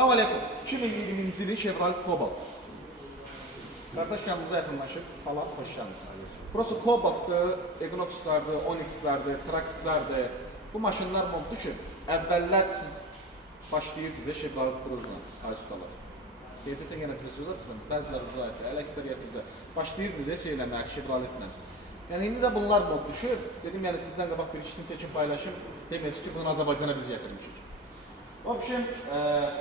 Selamünaleyküm. 2020-ci ilin Chevrolet Cobalt. Qardaş yanımıza yaxınlaşıb, salam, xoş gəlmisiniz. Burası Cobalt'dır, Equinox'lardır, Onyx'lardır, Traxx'lardır. Bu maşınlar oldu ki, əvvəllər siz başlayırdınız Chevrolet Cruze'la, ay ustalar. Deyəcəksən yenə bizə söz atırsan, bəziləri uzayətlə, hələ əksəriyyətimizə. Başlayırdınız şeyləmə, Chevrolet'lə. Yəni indi də bunlar oldu ki, dedim yəni sizdən qabaq bir ikisini çəkin paylaşım, demək ki, bunu Azərbaycana biz gətirmişik. O biçim,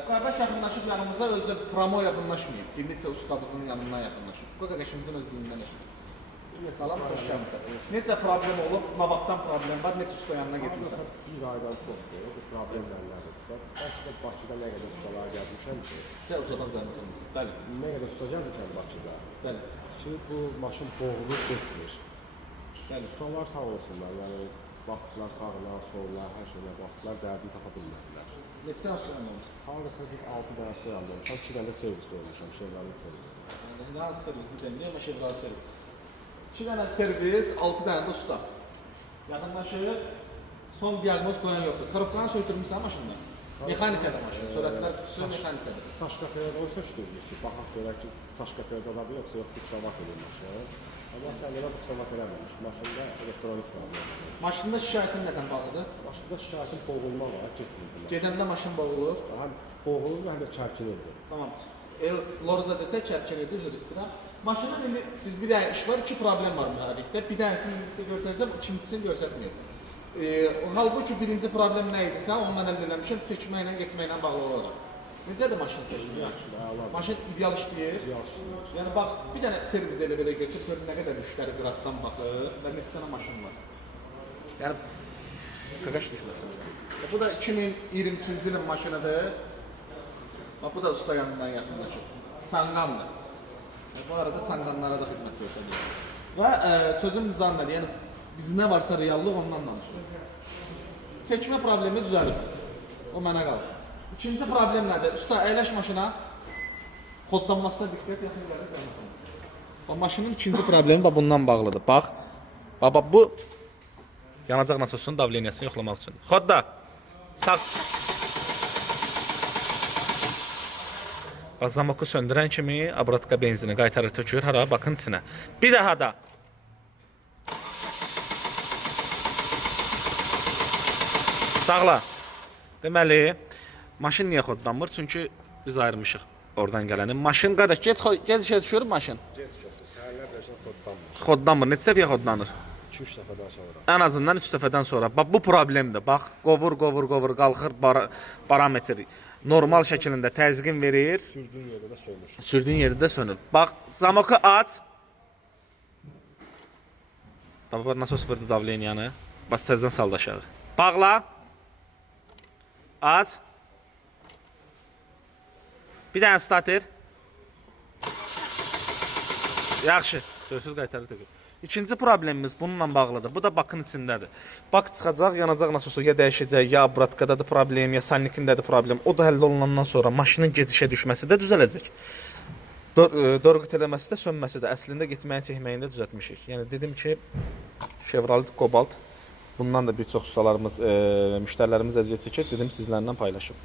qardaş yaxınlaşıb yanımıza, özü promo yaxınlaşmayıb. Bir neçə ustamızın yanından yaxınlaşıb. Bu qardaşımızın öz dilindən eşitdik. Salam, xoş gəlmişsən. Necə problem olub, nə vaxtdan problem var, neçə usta yanına getmişsən? Bir aydan çoxdur, bu problemlərdir. Başqa Bakıda nə qədər ustalar gəlmişəm ki? Gəl ucadan zəhmət olmasın. Bəli. Nə qədər usta gəlmişəm Bakıda? Bəli. Şimdi bu maşın boğulub getmir. Bəli. Ustalar sağ olsunlar, yəni baxdılar sağlar, sollar, hər şeylə baxdılar, dərdini tapa bilmədilər. Neçə sən usta yanında olmuşsun? Hardasa bir 6 dənə usta yanında olmuşam, 2 dənə də servisdə olmuşam, Chevrolet servis. Hansı servisi demək, amma Chevrolet servis. 2 dənə servis, 6 dənə də usta. Yaxınlaşıb, son diaqnoz qoyan yoxdur. Korobkanı söktürmüşsən maşından? Mexanikada maşın, sürətlər kutusu mexanikada. Saçqatırda olsa şükürdür ki, baxaq görək ki, saçqatırda ola bilər, yoxsa yox, buksavat edir maşın. Amma səndə buksavat eləməmiş, maşında elektronik problem. Maşında şikayətin nədən bağlıdır? Maşında şikayətin boğulma var, getmirdi. Gedəndə maşın boğulur. Həm boğulur, həm də çərkinirdi. Tamam. Lorza desək çərkinirdi, üzr istəyirəm. Maşının indi biz bir dənə iş var, 2 problem var mühərrikdə. Bir dənəsini sizə göstərəcəm, ikincisini göstərməyəcəm. Halbuki birinci problem nə idisə, ondan əldə eləmişəm, çəkməklə, getməklə bağlı olaraq. Necədir maşın çəkmə? Maşın ideal işləyir. Yəni bax, bir dənə servis elə belə götür, gör nə qədər müştəri qıraqdan baxır və neçə dənə maşın var. Yəni qaqaş düşməsin. Bu da 2023-cü ilin maşınıdır. Bax, bu da usta yanından yaxınlaşır. Çanqandır. Bu arada çanqanlara da xidmət göstərir. Və sözüm zannadır, yəni biz nə varsa reallıq ondan danışırıq. Çəkmə problemi düzəlib. O mənə qalır. İkinci problem nədir? Usta, əyləş maşına. Kodlanmasına diqqət, yaxın gəlir zəhmət olmasın. O maşının ikinci problemi bundan bağlıdır. Bax, bu yanacaq nasosunun davleniyasını yoxlamaq üçün. Xodda, sağ. Bax, zamoku söndürən kimi abratka benzini qaytarır, tökür, hara, baxın içinə. Bir daha da. Sağla. Deməli, maşın niyə xodlanmır? Çünki biz ayrılmışıq oradan gələni. Maşın, qardaş, gec işə düşür maşın. Gec çoxdur, səhərlər dərsən xodlanmır. Xodlanmır, neçə səfiyyə xodlanır? 2-3 dəfədən sonra. Ən azından 3 dəfədən sonra. Bax, bu problemdir. Bax, qovur, qalxır, parametr normal şəkilində təzyiqin verir. Sürdüyün yerdə də sönür. Sürdüyün yerdə də sönür. Bax, zamoku aç. Bax, nasos vurdu davleniyanı. Bax, təzdən saldı aşağı. Bağla. Aç. Bir dənə statir. Yaxşı. Görsüz qaytarı tökür. İkinci problemimiz bununla bağlıdır. Bu da bakın içindədir. Bak çıxacaq, yanacaq nasosu ya dəyişəcək, ya abratkadadır problem, ya salnikindədir problem. O da həll olunandan sonra maşının gecişə düşməsi də düzələcək. Dorqut eləməsi də, sönməsi də. Əslində getməyin, çəkməyin də düzəltmişik. Yəni dedim ki, Chevrolet Cobalt bundan da bir çox ustalarımız, müştərilərimiz əziyyət çəkir. Dedim sizlərlə paylaşım.